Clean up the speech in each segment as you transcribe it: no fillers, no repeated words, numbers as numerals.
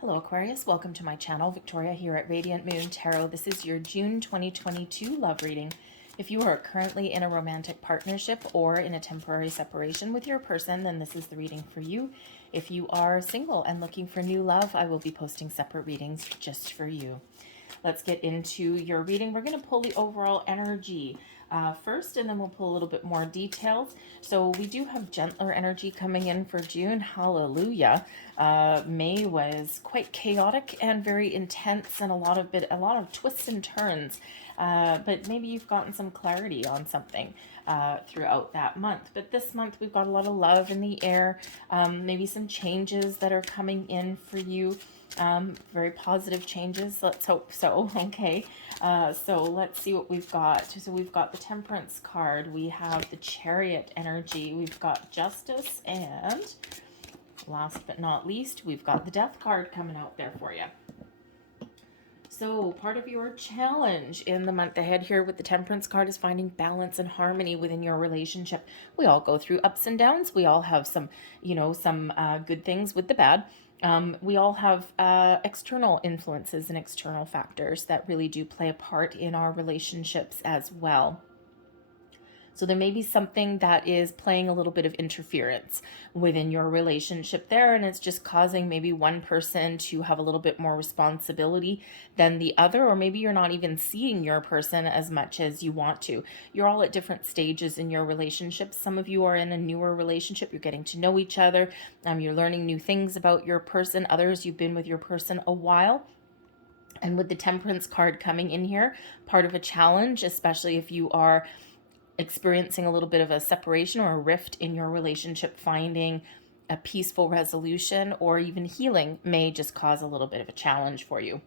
Hello Aquarius, welcome to my channel. Victoria here at Radiant Moon Tarot. This is your June 2022 love reading. If you are currently in a romantic partnership or in a temporary separation with your person, then this is the reading for you. If you are single and looking for new love, I will be posting separate readings just for you. Let's get into your reading. We're going to pull the overall energy first, and then we'll pull a little bit more details. So we do have gentler energy coming in for June. Hallelujah. May was quite chaotic and very intense, and a lot of twists and turns. But maybe you've gotten some clarity on something throughout that month. But this month we've got a lot of love in the air. Maybe some changes that are coming in for you. Very positive changes. Let's hope so. Okay. So let's see what we've got. So we've got the Temperance card. We have the Chariot energy. We've got Justice, and last but not least, we've got the Death card coming out there for you. So part of your challenge in the month ahead here with the Temperance card is finding balance and harmony within your relationship. We all go through ups and downs. We all have some good things with the bad. We all have external influences and external factors that really do play a part in our relationships as well. So there may be something that is playing a little bit of interference within your relationship there, and it's just causing maybe one person to have a little bit more responsibility than the other, or maybe you're not even seeing your person as much as you want to. You're all at different stages in your relationship. Some of you are in a newer relationship. You're getting to know each other. You're learning new things about your person. Others, you've been with your person a while. And with the Temperance card coming in here, part of a challenge, especially if you are experiencing a little bit of a separation or a rift in your relationship, finding a peaceful resolution or even healing may just cause a little bit of a challenge for you.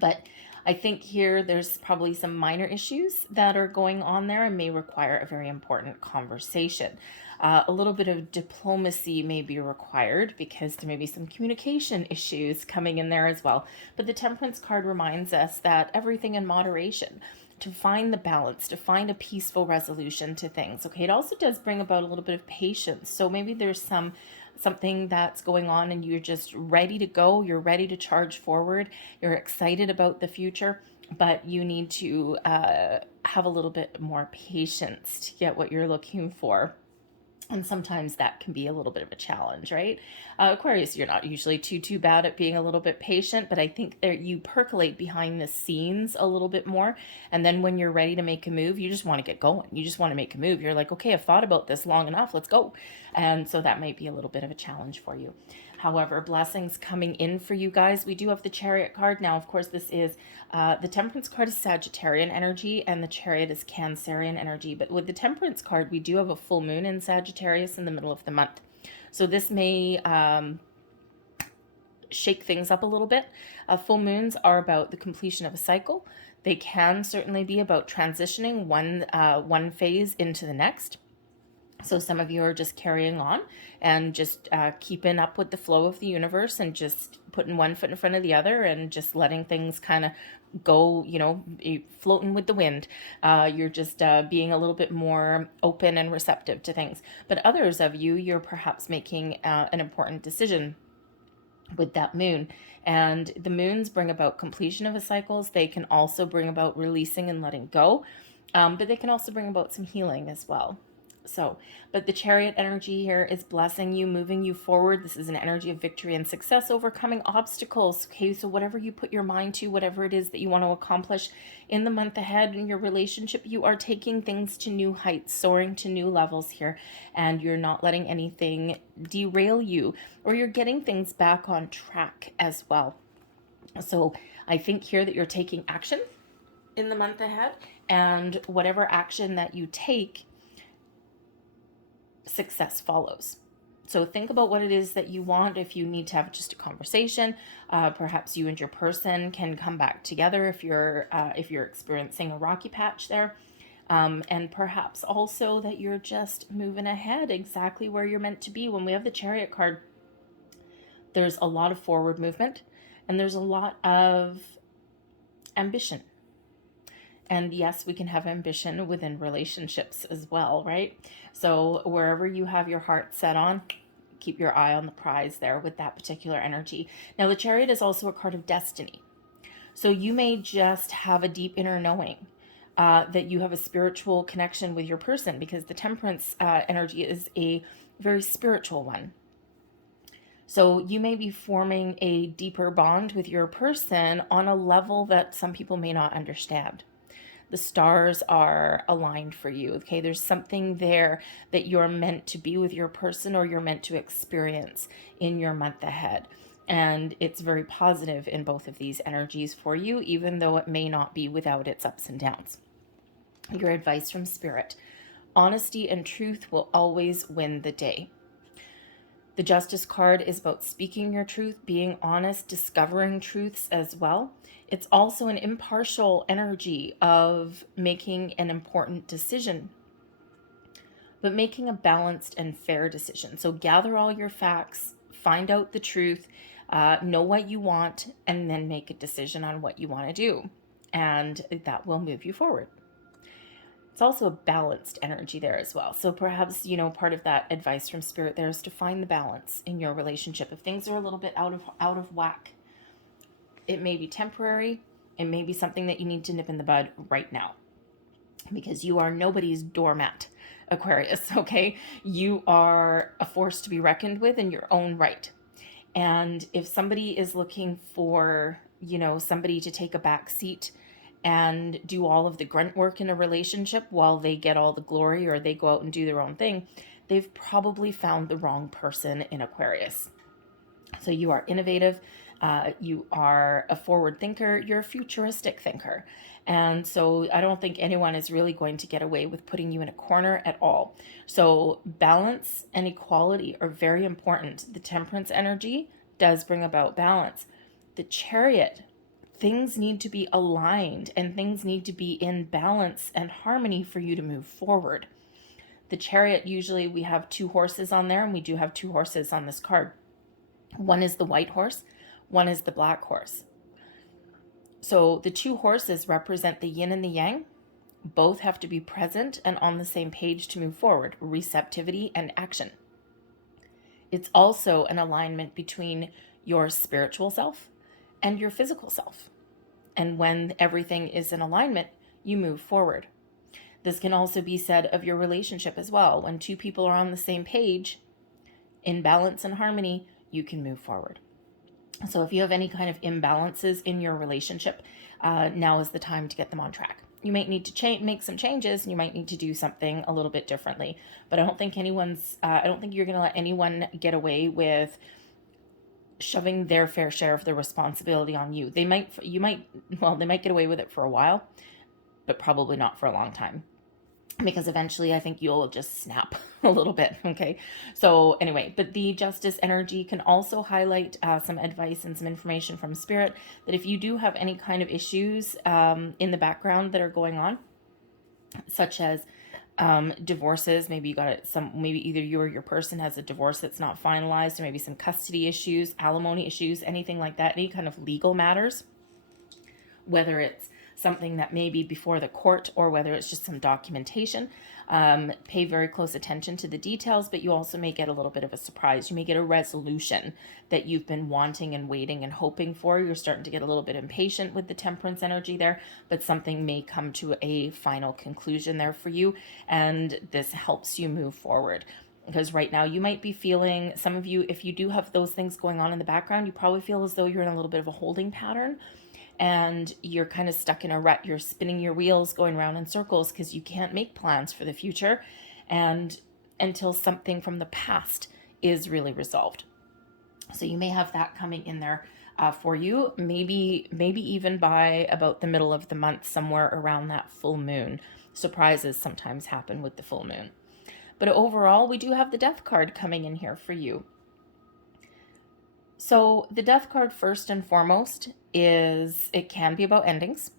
But I think here there's probably some minor issues that are going on there and may require a very important conversation. A little bit of diplomacy may be required because there may be some communication issues coming in there as well. But the Temperance card reminds us that everything in moderation, to find the balance, to find a peaceful resolution to things. Okay, it also does bring about a little bit of patience. So maybe there's something that's going on and you're just ready to go, you're ready to charge forward, you're excited about the future, but you need to have a little bit more patience to get what you're looking for. And sometimes that can be a little bit of a challenge, right? Aquarius, you're not usually too bad at being a little bit patient, but I think that you percolate behind the scenes a little bit more. And then when you're ready to make a move, you just want to get going. You just want to make a move. You're like, okay, I've thought about this long enough. Let's go. And so that might be a little bit of a challenge for you. However, blessings coming in for you guys. We do have the Chariot card. Now, of course, this is the Temperance card is Sagittarian energy and the Chariot is Cancerian energy. But with the Temperance card, we do have a full moon in Sagittarius in the middle of the month. So this may shake things up a little bit. Full moons are about the completion of a cycle. They can certainly be about transitioning one phase into the next. So some of you are just carrying on and just keeping up with the flow of the universe and just putting one foot in front of the other and just letting things kind of go, floating with the wind. You're just being a little bit more open and receptive to things. But others of you, you're perhaps making an important decision with that moon. And the moons bring about completion of a cycles. They can also bring about releasing and letting go. But they can also bring about some healing as well. So, but the Chariot energy here is blessing you, moving you forward. This is an energy of victory and success, overcoming obstacles. Okay, so whatever you put your mind to, whatever it is that you want to accomplish in the month ahead in your relationship, you are taking things to new heights, soaring to new levels here, and you're not letting anything derail you, or you're getting things back on track as well. So I think here that you're taking action in the month ahead, and whatever action that you take, success follows. So think about what it is that you want. If you need to have just a conversation, perhaps you and your person can come back together if you're experiencing a rocky patch there. And perhaps also that you're just moving ahead exactly where you're meant to be. When we have the Chariot card, there's a lot of forward movement and there's a lot of ambition. And yes, we can have ambition within relationships as well, right? So wherever you have your heart set on, keep your eye on the prize there with that particular energy. Now, the Chariot is also a card of destiny. So you may just have a deep inner knowing that you have a spiritual connection with your person, because the Temperance energy is a very spiritual one. So you may be forming a deeper bond with your person on a level that some people may not understand. The stars are aligned for you, okay? There's something there that you're meant to be with your person, or you're meant to experience in your month ahead. And it's very positive in both of these energies for you, even though it may not be without its ups and downs. Your advice from Spirit: honesty and truth will always win the day. The Justice card is about speaking your truth, being honest, discovering truths as well. It's also an impartial energy of making an important decision, but making a balanced and fair decision. So gather all your facts, find out the truth, know what you want, and then make a decision on what you want to do. And that will move you forward. It's also a balanced energy there as well. So perhaps, part of that advice from Spirit there is to find the balance in your relationship. If things are a little bit out of whack, it may be temporary. It may be something that you need to nip in the bud right now, because you are nobody's doormat, Aquarius, okay? You are a force to be reckoned with in your own right. And if somebody is looking for, somebody to take a back seat and do all of the grunt work in a relationship while they get all the glory, or they go out and do their own thing, they've probably found the wrong person in Aquarius. So you are innovative. You are a forward thinker. You're a futuristic thinker. And so I don't think anyone is really going to get away with putting you in a corner at all. So balance and equality are very important. The Temperance energy does bring about balance. The Chariot, things need to be aligned and things need to be in balance and harmony for you to move forward. The Chariot, usually we have two horses on there, and we do have two horses on this card. One is the white horse, one is the black horse. So the two horses represent the yin and the yang. Both have to be present and on the same page to move forward, receptivity and action. It's also an alignment between your spiritual self and your physical self. And when everything is in alignment, you move forward. This can also be said of your relationship as well. When two people are on the same page, in balance and harmony, you can move forward. So if you have any kind of imbalances in your relationship, now is the time to get them on track. You might need to make some changes, and you might need to do something a little bit differently. But I don't think you're going to let anyone get away with shoving their fair share of the responsibility on you. They might get away with it for a while, but probably not for a long time, because eventually I think you'll just snap a little bit. Okay. So anyway, but the Justice energy can also highlight some advice and some information from Spirit that if you do have any kind of issues in the background that are going on, such as divorces, maybe either you or your person has a divorce that's not finalized, or maybe some custody issues, alimony issues, anything like that, any kind of legal matters, whether it's something that may be before the court or whether it's just some documentation. Pay very close attention to the details, but you also may get a little bit of a surprise. You may get a resolution that you've been wanting and waiting and hoping for. You're starting to get a little bit impatient with the Temperance energy there, but something may come to a final conclusion there for you, and this helps you move forward. Because right now you might be feeling, some of you, if you do have those things going on in the background, you probably feel as though you're in a little bit of a holding pattern, and you're kind of stuck in a rut. You're spinning your wheels, going around in circles, because you can't make plans for the future and until something from the past is really resolved. So you may have that coming in there for you, maybe even by about the middle of the month, somewhere around that full moon. Surprises sometimes happen with the full moon. But overall, we do have the Death card coming in here for you. So the Death card, first and foremost, it can be about endings.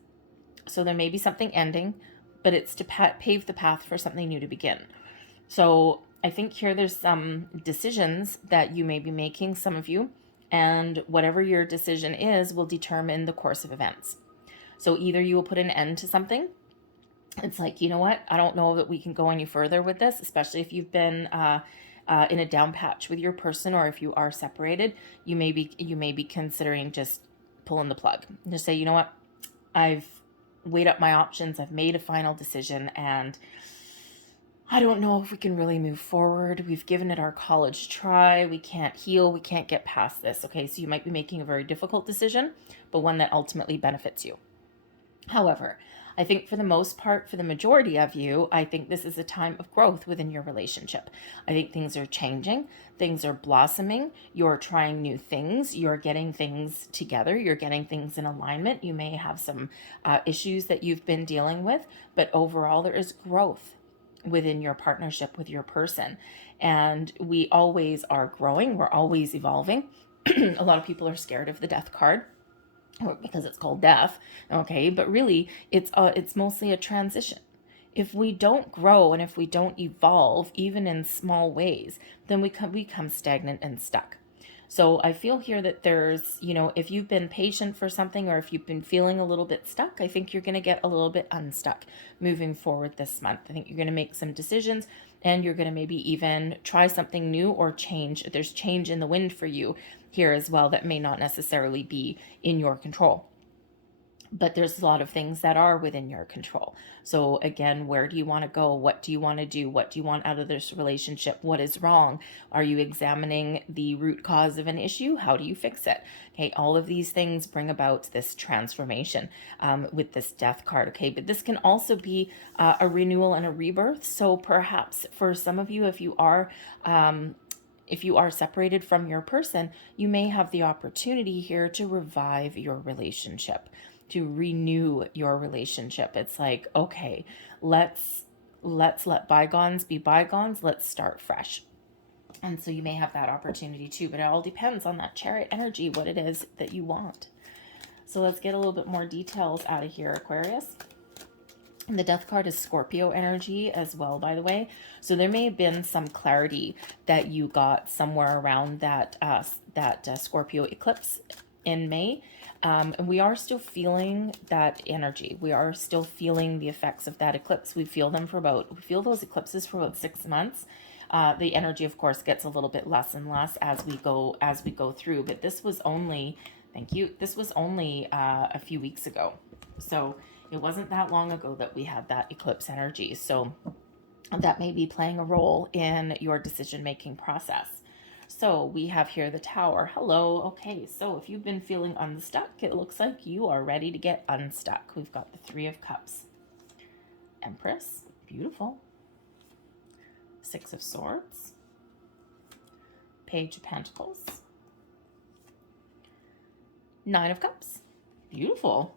So there may be something ending, but it's to pave the path for something new to begin. So I think here there's some decisions that you may be making, some of you, and whatever your decision is will determine the course of events. So either you will put an end to something. It's like, you know what? I don't know that we can go any further with this, especially if you've been in a down patch with your person, or if you are separated, you may be considering just pulling the plug. Just say, you know what, I've weighed up my options, I've made a final decision, and I don't know if we can really move forward. We've given it our college try. We can't heal. We can't get past this. Okay, so you might be making a very difficult decision, but one that ultimately benefits you. However, I think for the most part, for the majority of you, I think this is a time of growth within your relationship. I think things are changing. Things are blossoming. You're trying new things. You're getting things together. You're getting things in alignment. You may have some issues that you've been dealing with, but overall there is growth within your partnership with your person. And we always are growing. We're always evolving. A lot of people are scared of the death card because it's called death. Okay. But really it's mostly a transition. If we don't grow and if we don't evolve, even in small ways, then we become stagnant and stuck. So I feel here that there's, if you've been patient for something, or if you've been feeling a little bit stuck, I think you're going to get a little bit unstuck moving forward this month. I think you're going to make some decisions, and you're going to maybe even try something new or change. There's change in the wind for you here as well that may not necessarily be in your control. But there's a lot of things that are within your control. So again, where do you want to go? What do you want to do? What do you want out of this relationship? What is wrong? Are you examining the root cause of an issue? How do you fix it? Okay, all of these things bring about this transformation with this death card. Okay, but this can also be a renewal and a rebirth. So perhaps for some of you, if you are separated from your person, you may have the opportunity here to revive your relationship, to renew your relationship. It's like, okay, let's let bygones be bygones. Let's start fresh. And so you may have that opportunity too, but it all depends on that Chariot energy, what it is that you want. So let's get a little bit more details out of here, Aquarius. The death card is Scorpio energy as well, by the way. So there may have been some clarity that you got somewhere around that Scorpio eclipse in May. And we are still feeling that energy. We are still feeling the effects of that eclipse. We feel those eclipses for about 6 months. The energy, of course, gets a little bit less and less as we go through. But this was only, thank you, this was only a few weeks ago. So it wasn't that long ago that we had that eclipse energy. So that may be playing a role in your decision-making process. So we have here the Tower. Hello. Okay, so if you've been feeling unstuck, it looks like you are ready to get unstuck. We've got the Three of Cups. Empress. Beautiful. Six of Swords. Page of Pentacles. Nine of Cups. Beautiful.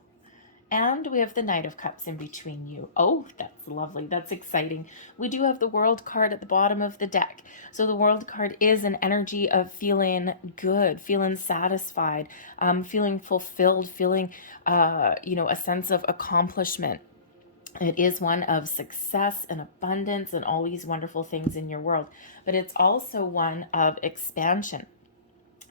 And we have the Knight of Cups in between you. Oh, that's lovely. That's exciting. We do have the World card at the bottom of the deck. So the World card is an energy of feeling good, feeling satisfied, feeling fulfilled, feeling, a sense of accomplishment. It is one of success and abundance and all these wonderful things in your world. But it's also one of expansion.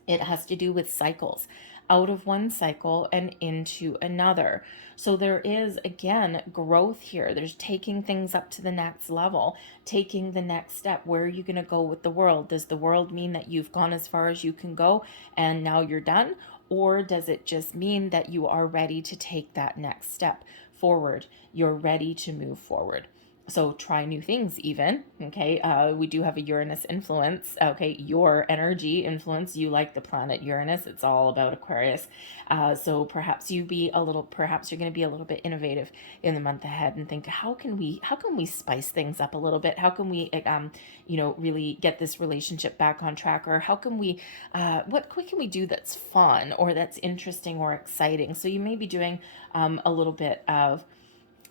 It has to do with cycles, out of one cycle and into another. So there is, again, growth here. There's taking things up to the next level, taking the next step. Where are you going to go with the world? Does the world mean that you've gone as far as you can go and now you're done? Or does it just mean that you are ready to take that next step forward? You're ready to move forward. So try new things even, okay? We do have a Uranus influence, okay? Your energy influence, you like the planet Uranus. It's all about Aquarius. So perhaps you're going to be a little bit innovative in the month ahead and think, how can we spice things up a little bit? How can we, really get this relationship back on track? Or how can we, what can we do that's fun or that's interesting or exciting? So you may be doing a little bit of,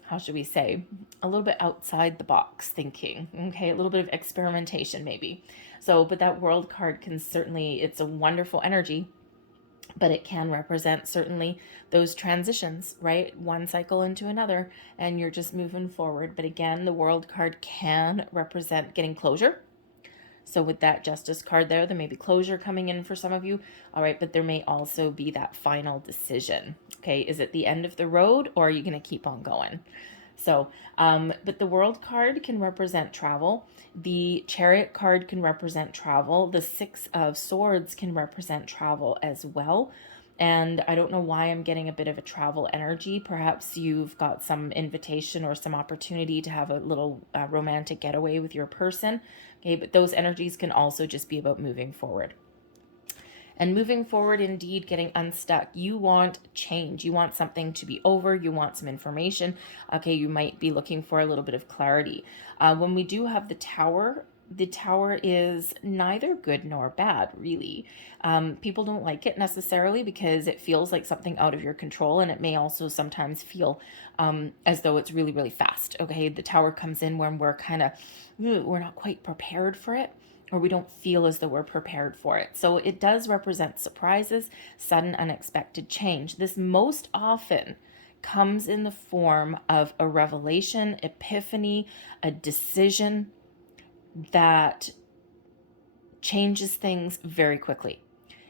how should we say, a little bit outside the box thinking, okay? A little bit of experimentation maybe. So, but that World card can certainly, it's a wonderful energy, but it can represent certainly those transitions, right? One cycle into another, and you're just moving forward. But again, the World card can represent getting closure. So with that Justice card there may be closure coming in for some of you. All right, but there may also be that final decision. Okay, is it the end of the road or are you going to keep on going? So, but the World card can represent travel. The Chariot card can represent travel. The Six of Swords can represent travel as well. And I don't know why I'm getting a bit of a travel energy. Perhaps you've got some invitation or some opportunity to have a little romantic getaway with your person. Okay, but those energies can also just be about moving forward. And moving forward, indeed, getting unstuck. You want change. You want something to be over. You want some information. Okay, you might be looking for a little bit of clarity. When we do have the Tower is neither good nor bad, really. People don't like it necessarily because it feels like something out of your control, and it may also sometimes feel as though it's really, really fast. Okay, the Tower comes in when we're we're not quite prepared for it, or we don't feel as though we're prepared for it. So it does represent surprises, sudden, unexpected change. This most often comes in the form of a revelation, epiphany, a decision that changes things very quickly.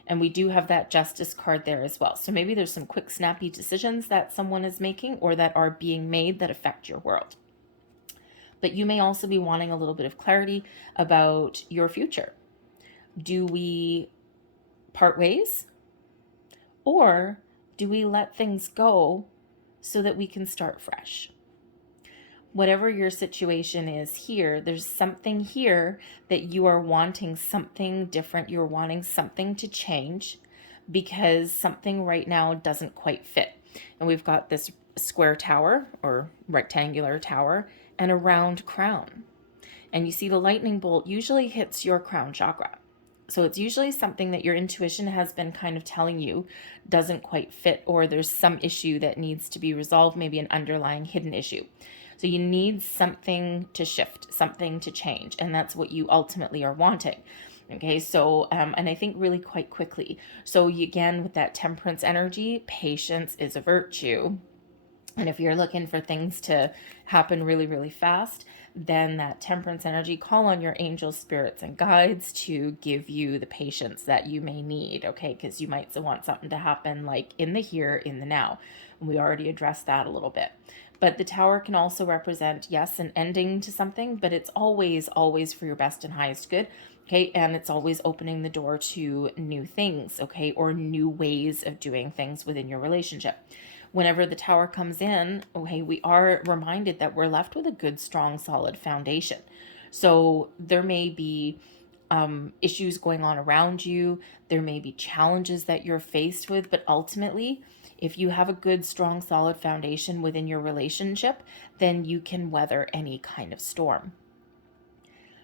And we do have that Justice card there as well. So maybe there's some quick, snappy decisions that someone is making or that are being made that affect your world. But you may also be wanting a little bit of clarity about your future. Do we part ways? Or do we let things go so that we can start fresh? Whatever your situation is here, there's something here that you are wanting something different. You're wanting something to change because something right now doesn't quite fit. And we've got this square tower or rectangular tower and a round crown. And you see the lightning bolt usually hits your crown chakra. So it's usually something that your intuition has been kind of telling you doesn't quite fit, or there's some issue that needs to be resolved, maybe an underlying hidden issue. So you need something to shift, something to change, and that's what you ultimately are wanting. Okay, so, and I think really quite quickly. So again, with that Temperance energy, patience is a virtue. And if you're looking for things to happen really, really fast, then that Temperance energy, call on your angels, spirits, and guides to give you the patience that you may need, okay? Because you might want something to happen like in the here, in the now. And we already addressed that a little bit. But the Tower can also represent, yes, an ending to something, but it's always, always for your best and highest good, okay? And it's always opening the door to new things, okay? Or new ways of doing things within your relationship. Whenever the Tower comes in, okay, we are reminded that we're left with a good, strong, solid foundation. So there may be issues going on around you. There may be challenges that you're faced with, but ultimately, if you have a good, strong, solid foundation within your relationship, then you can weather any kind of storm.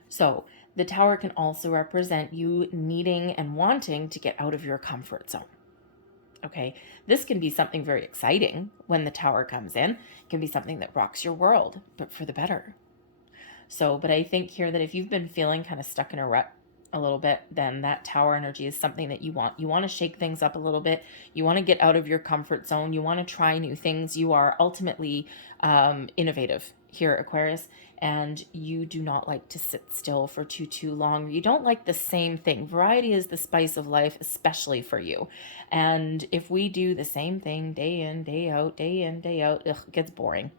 So the Tower can also represent you needing and wanting to get out of your comfort zone. Okay, this can be something very exciting when the Tower comes in. It can be something that rocks your world, but for the better. So, but I think here that if you've been feeling kind of stuck in a rut a little bit, then that Tower energy is something that you want. You want to shake things up a little bit. You want to get out of your comfort zone. You want to try new things. You are ultimately innovative here, Aquarius, and you do not like to sit still for too long. You don't like the same thing. Variety is the spice of life, especially for you. And if we do the same thing day in, day out, it gets boring.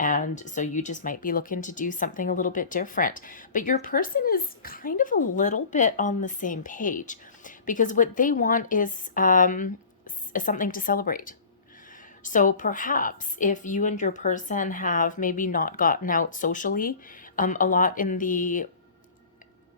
And so you just might be looking to do something a little bit different. But your person is kind of a little bit on the same page because what they want is something to celebrate. So perhaps if you and your person have maybe not gotten out socially a lot in the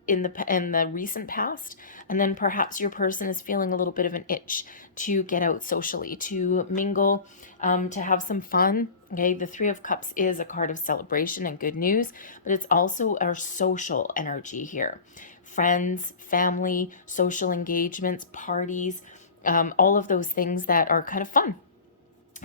recent past, and then perhaps your person is feeling a little bit of an itch to get out socially, to mingle, to have some fun. Okay, the Three of Cups is a card of celebration and good news, but it's also our social energy here. Friends, family, social engagements, parties, all of those things that are kind of fun.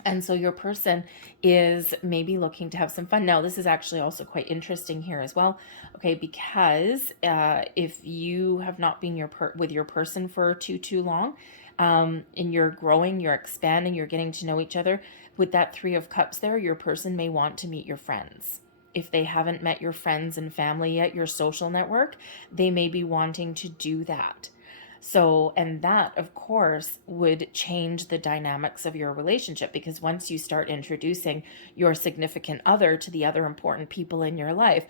And so your person is maybe looking to have some fun. Now, this is actually also quite interesting here as well, okay, because if you have not been with your person for too long, and you're growing, you're expanding, you're getting to know each other, with that Three of Cups there, your person may want to meet your friends. If they haven't met your friends and family yet, your social network, they may be wanting to do that. So, and that, of course, would change the dynamics of your relationship, because once you start introducing your significant other to the other important people in your life,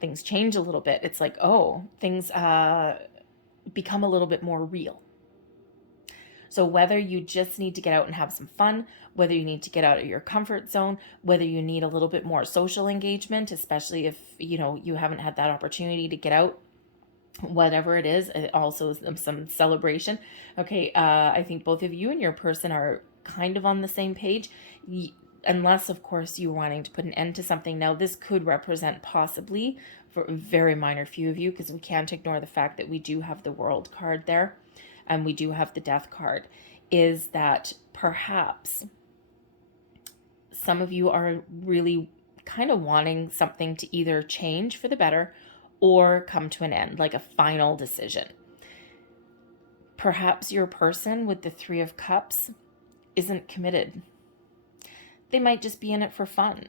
things change a little bit. It's like, oh, things become a little bit more real. So whether you just need to get out and have some fun, whether you need to get out of your comfort zone, whether you need a little bit more social engagement, especially if, you haven't had that opportunity to get out, whatever it is, also some celebration. Okay, I think both of you and your person are kind of on the same page. Unless, of course, you're wanting to put an end to something. Now, this could represent possibly for a very minor few of you, because we can't ignore the fact that we do have the World card there and we do have the Death card, is that perhaps some of you are really kind of wanting something to either change for the better or come to an end, like a final decision. Perhaps your person with the Three of Cups isn't committed. They might just be in it for fun,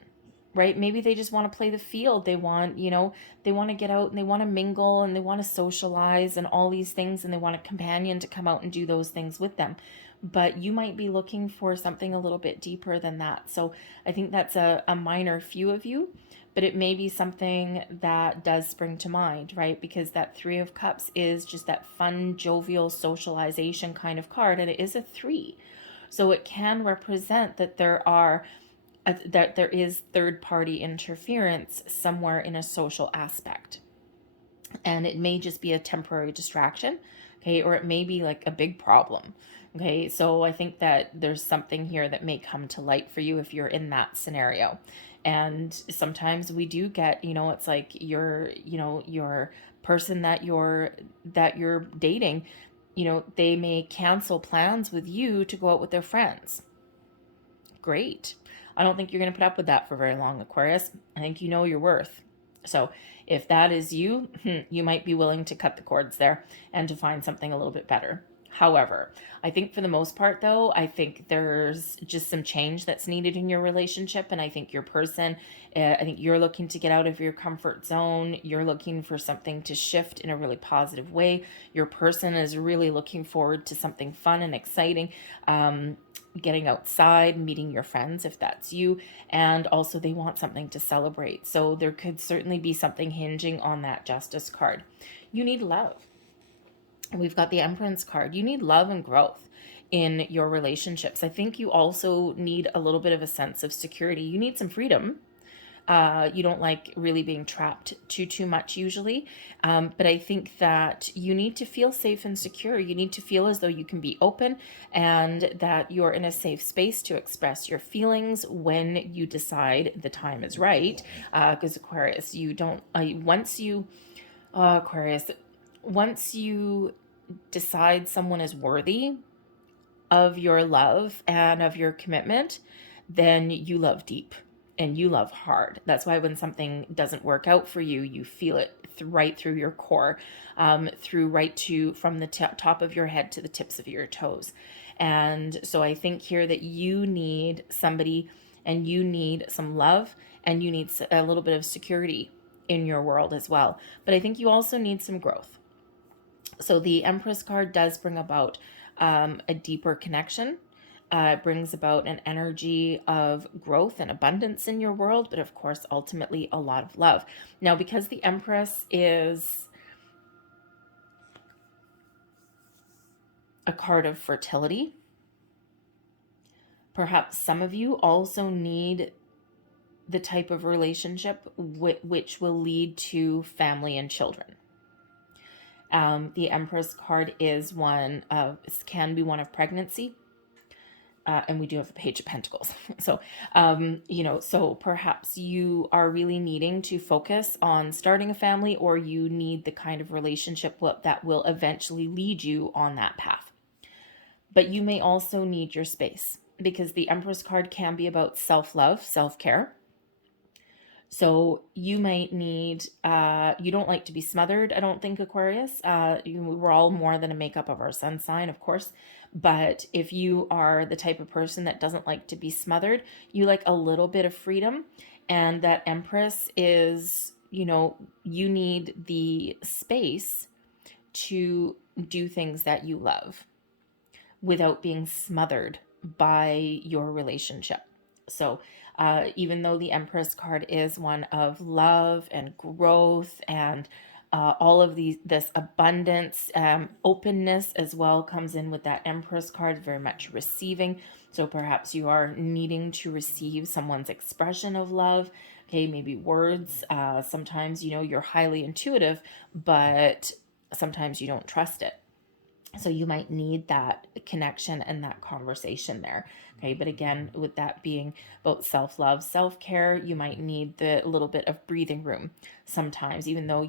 right? Maybe they just want to play the field. They want, they want to get out and they want to mingle and they want to socialize and all these things, and they want a companion to come out and do those things with them. But you might be looking for something a little bit deeper than that. So I think that's a minor few of you, but it may be something that does spring to mind, right? Because that Three of Cups is just that fun, jovial socialization kind of card, and it is a 3. So it can represent that there is third-party interference somewhere in a social aspect. And it may just be a temporary distraction, okay? Or it may be like a big problem, okay? So I think that there's something here that may come to light for you if you're in that scenario. And sometimes we do get, it's like your person that you're dating, they may cancel plans with you to go out with their friends. Great. I don't think you're going to put up with that for very long, Aquarius. I think you know your worth. So if that is you, you might be willing to cut the cords there and to find something a little bit better. However, I think for the most part, though, I think there's just some change that's needed in your relationship. And I think your person, I think you're looking to get out of your comfort zone. You're looking for something to shift in a really positive way. Your person is really looking forward to something fun and exciting. Getting outside, meeting your friends if that's you, and also they want something to celebrate. So there could certainly be something hinging on that Justice card. You need love. We've got the Empress card. You need love and growth in your relationships. I think you also need a little bit of a sense of security. You need some freedom. You don't like really being trapped too much usually. But I think that you need to feel safe and secure. You need to feel as though you can be open and that you're in a safe space to express your feelings when you decide the time is right. Because Aquarius, Aquarius, once you decide someone is worthy of your love and of your commitment, then you love deep and you love hard. That's why when something doesn't work out for you, you feel it right through your core, from the top of your head to the tips of your toes. And so I think here that you need somebody, and you need some love, and you need a little bit of security in your world as well. But I think you also need some growth. So the Empress card does bring about a deeper connection. It brings about an energy of growth and abundance in your world, but of course, ultimately a lot of love. Now, because the Empress is a card of fertility, perhaps some of you also need the type of relationship which will lead to family and children. The Empress card can be one of pregnancy. And we do have the Page of Pentacles. So, so perhaps you are really needing to focus on starting a family, or you need the kind of relationship that will eventually lead you on that path. But you may also need your space, because the Empress card can be about self-love, self-care. So you might need, you don't like to be smothered, I don't think, Aquarius. We're all more than a makeup of our sun sign, of course. But if you are the type of person that doesn't like to be smothered, you like a little bit of freedom. And that Empress is, you need the space to do things that you love without being smothered by your relationship. So even though the Empress card is one of love and growth and all of this abundance, openness as well comes in with that Empress card, very much receiving. So perhaps you are needing to receive someone's expression of love. Okay, maybe words. Sometimes, you're highly intuitive, but sometimes you don't trust it. So you might need that connection and that conversation there. Okay. But again, with that being about self-love, self-care, you might need the little bit of breathing room sometimes, even though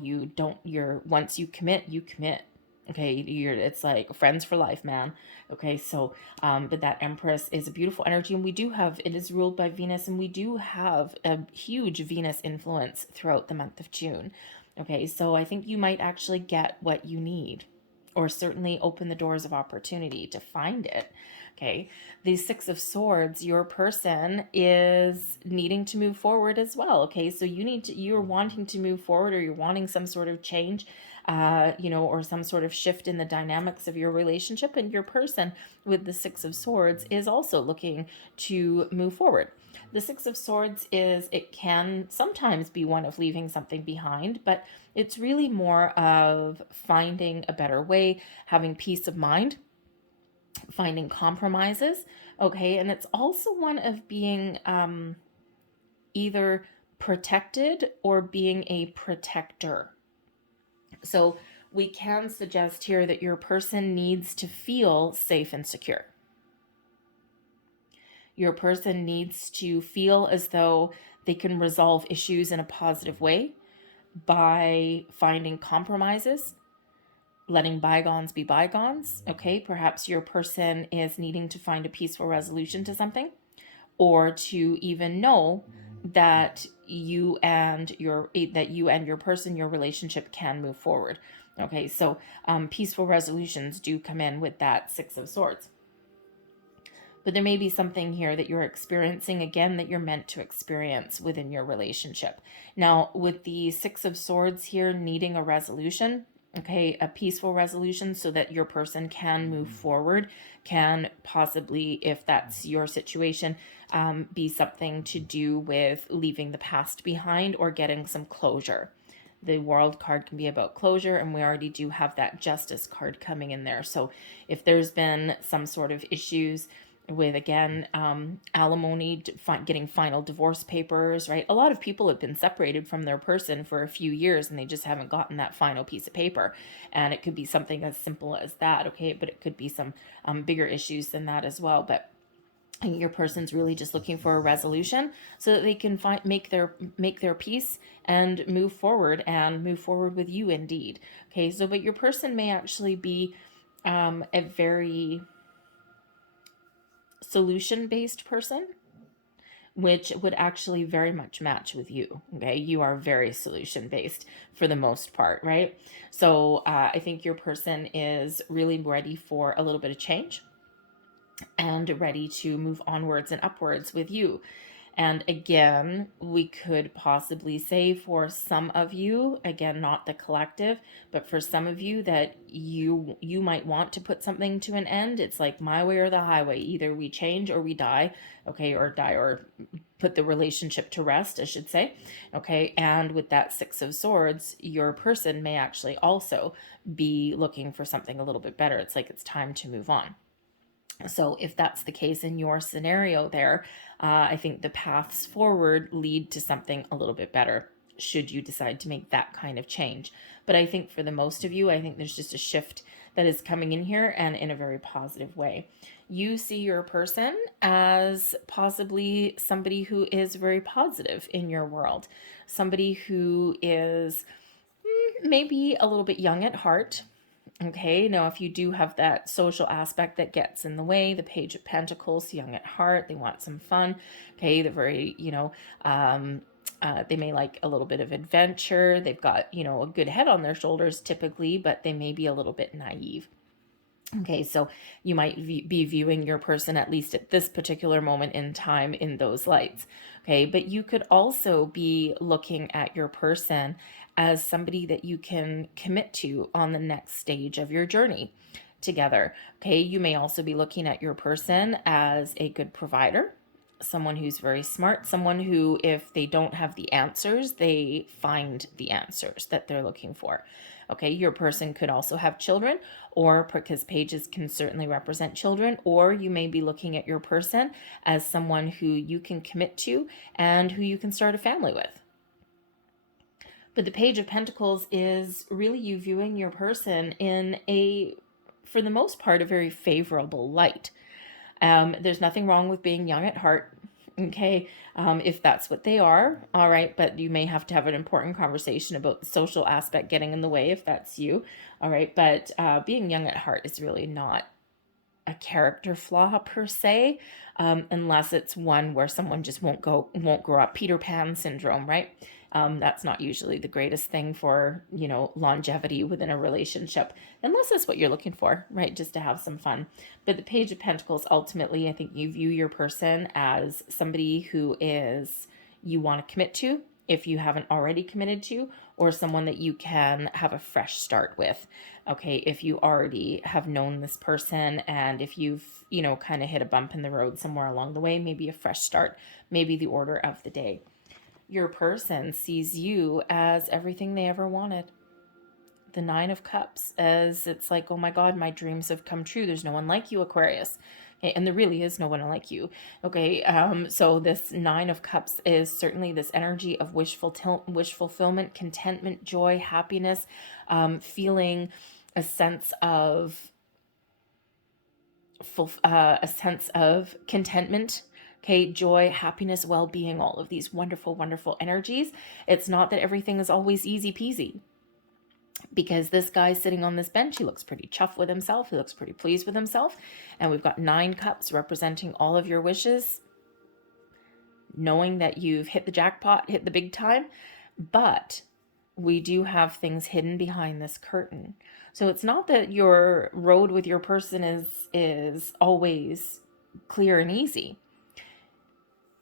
once you commit, you commit. Okay. It's like friends for life, man. Okay. So, but that Empress is a beautiful energy, and it is ruled by Venus, and we do have a huge Venus influence throughout the month of June. Okay. So I think you might actually get what you need, or certainly open the doors of opportunity to find it. Okay. The Six of Swords, your person is needing to move forward as well. Okay. So you're wanting to move forward, or you're wanting some sort of change, or some sort of shift in the dynamics of your relationship. And your person with the Six of Swords is also looking to move forward. The Six of Swords it can sometimes be one of leaving something behind, but it's really more of finding a better way, having peace of mind, finding compromises. Okay. And it's also one of being either protected or being a protector. So we can suggest here that your person needs to feel safe and secure. Your person needs to feel as though they can resolve issues in a positive way by finding compromises, letting bygones be bygones. Okay, perhaps your person is needing to find a peaceful resolution to something, or to even know that you and your person, your relationship can move forward. Okay, so peaceful resolutions do come in with that Six of Swords. But there may be something here that you're experiencing, again, that you're meant to experience within your relationship. Now, with the Six of Swords here needing a resolution, okay, a peaceful resolution, so that your person can move forward, can possibly, if that's your situation, be something to do with leaving the past behind or getting some closure. The World card can be about closure, and we already do have that Justice card coming in there. So if there's been some sort of issues with, again, alimony, getting final divorce papers, right? A lot of people have been separated from their person for a few years, and they just haven't gotten that final piece of paper. And it could be something as simple as that, okay? But it could be some bigger issues than that as well. But your person's really just looking for a resolution so that they can make their peace and move forward with you, indeed. Okay, so but your person may actually be a very solution-based person, which would actually very much match with you. Okay, you are very solution-based for the most part, right? So I think your person is really ready for a little bit of change and ready to move onwards and upwards with you. And again, we could possibly say for some of you, again, not the collective, but for some of you, that you might want to put something to an end. It's like my way or the highway. Either we change or we die, okay, or put the relationship to rest, I should say. Okay, and with that Six of Swords, your person may actually also be looking for something a little bit better. It's like it's time to move on. So if that's the case in your scenario there, I think the paths forward lead to something a little bit better, should you decide to make that kind of change. But I think for the most of you, I think there's just a shift that is coming in here, and in a very positive way. You see your person as possibly somebody who is very positive in your world, somebody who is maybe a little bit young at heart. Okay, now if you do have that social aspect that gets in the way, the Page of Pentacles, young at heart, they want some fun. Okay, they're very, they may like a little bit of adventure. They've got, a good head on their shoulders typically, but they may be a little bit naive. Okay, so you might be viewing your person, at least at this particular moment in time, in those lights. Okay, but you could also be looking at your person as somebody that you can commit to on the next stage of your journey together. Okay, you may also be looking at your person as a good provider, someone who's very smart, someone who, if they don't have the answers, they find the answers that they're looking for. Okay, your person could also have children, or because pages can certainly represent children, or you may be looking at your person as someone who you can commit to and who you can start a family with. But the Page of Pentacles is really you viewing your person in a, for the most part, a very favorable light. There's nothing wrong with being young at heart, okay, if that's what they are, all right, but you may have to have an important conversation about the social aspect getting in the way if that's you, all right, but being young at heart is really not a character flaw per se, unless it's one where someone just won't grow up, Peter Pan syndrome, right? That's not usually the greatest thing for, you know, longevity within a relationship, unless that's what you're looking for, right? Just to have some fun. But the Page of Pentacles, ultimately, I think you view your person as somebody who is, you want to commit to, if you haven't already committed to, or someone that you can have a fresh start with. Okay, if you already have known this person, and if you've, you know, kind of hit a bump in the road somewhere along the way, maybe a fresh start, maybe the order of the day. Your person sees you as everything they ever wanted. The Nine of Cups, as it's like, oh my God, my dreams have come true. There's no one like you, Aquarius. Okay, and there really is no one like you. Okay, so this Nine of Cups is certainly this energy of wish fulfillment, contentment, joy, happiness, feeling a sense of contentment. Okay, joy, happiness, well-being, all of these wonderful, wonderful energies. It's not that everything is always easy peasy, because this guy sitting on this bench, he looks pretty chuffed with himself. He looks pretty pleased with himself. And we've got 9 cups representing all of your wishes, knowing that you've hit the jackpot, hit the big time. But we do have things hidden behind this curtain. So it's not that your road with your person is always clear and easy.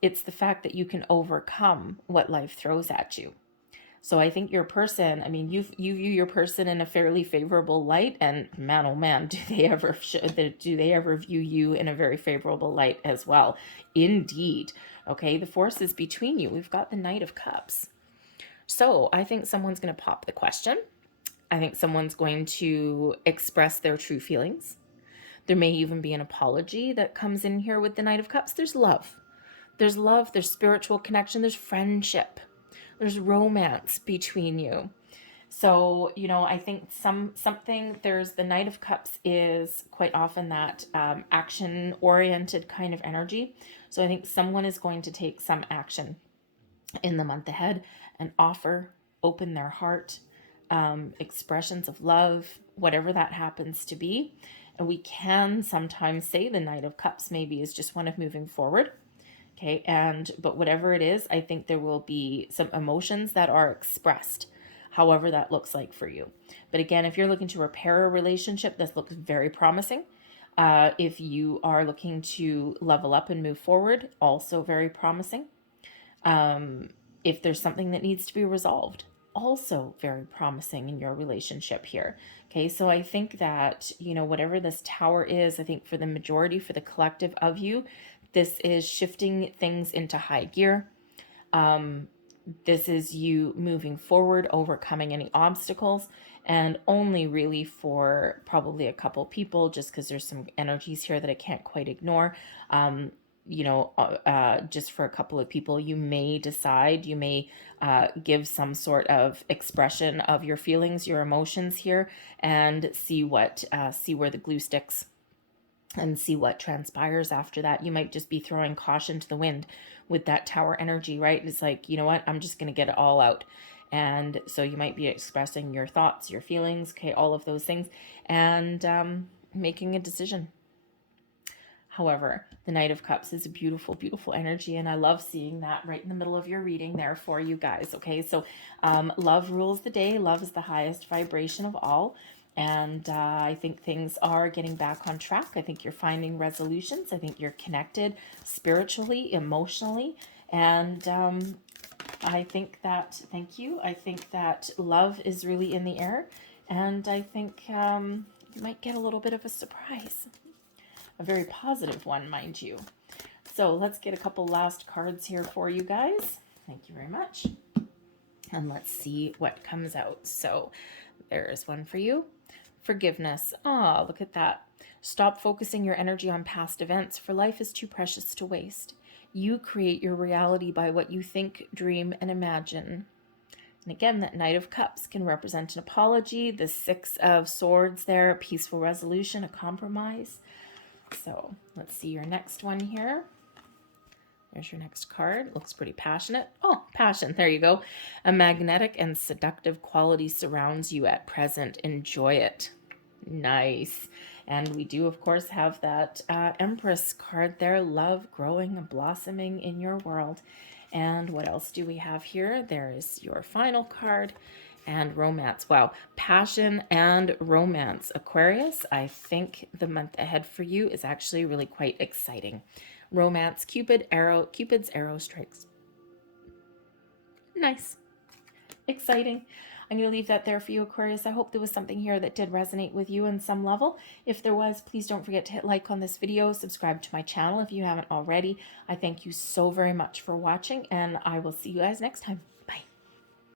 It's the fact that you can overcome what life throws at you. So I think your person, I mean, you view your person in a fairly favorable light, and man, oh man, do they ever view you in a very favorable light as well? Indeed. Okay, the forces between you. We've got the Knight of Cups. So I think someone's going to pop the question. I think someone's going to express their true feelings. There may even be an apology that comes in here with the Knight of Cups. There's love. There's love, there's spiritual connection, there's friendship, there's romance between you. So, you know, I think there's the Knight of Cups is quite often that action-oriented kind of energy. So I think someone is going to take some action in the month ahead and open their heart, expressions of love, whatever that happens to be. And we can sometimes say the Knight of Cups maybe is just one of moving forward. Okay, but whatever it is, I think there will be some emotions that are expressed, however that looks like for you. But again, if you're looking to repair a relationship, this looks very promising. If you are looking to level up and move forward, also very promising. If there's something that needs to be resolved, also very promising in your relationship here. Okay, so I think that, you know, whatever this Tower is, I think for the majority, for the collective of you, this is shifting things into high gear. This is you moving forward, overcoming any obstacles, and only really for probably a couple people, just because there's some energies here that I can't quite ignore. Just for a couple of people, you may decide, you may give some sort of expression of your feelings, your emotions here, and see where the glue sticks, and see what transpires after that. You might just be throwing caution to the wind with that Tower energy, right? It's like, you know what, I'm just going to get it all out. And so you might be expressing your thoughts, your feelings, okay, all of those things, and making a decision. However, the Knight of Cups is a beautiful, beautiful energy, and I love seeing that right in the middle of your reading there for you guys, okay? So love rules the day. Love is the highest vibration of all. And I think things are getting back on track. I think you're finding resolutions. I think you're connected spiritually, emotionally, and I think that, thank you, I think that love is really in the air, and I think you might get a little bit of a surprise. A very positive one, mind you. So let's get a couple last cards here for you guys. Thank you very much. And let's see what comes out. So there's one for you. Forgiveness. Ah, look at that. Stop focusing your energy on past events, for life is too precious to waste. You create your reality by what you think, dream, and imagine. And again, that Knight of Cups can represent an apology. The Six of Swords there, a peaceful resolution, a compromise. So let's see your next one here. There's your next card. Looks pretty passionate. Oh, passion. There you go. A magnetic and seductive quality surrounds you at present. Enjoy it. Nice. And we do, of course, have that Empress card there. Love growing and blossoming in your world. And what else do we have here? There is your final card. And romance. Wow. Passion and romance. Aquarius, I think the month ahead for you is actually really quite exciting. Romance, Cupid's arrow strikes. Nice. Exciting. I'm going to leave that there for you, Aquarius. I hope there was something here that did resonate with you on some level. If there was, please don't forget to hit like on this video, subscribe to my channel if you haven't already. I thank you so very much for watching, and I will see you guys next time.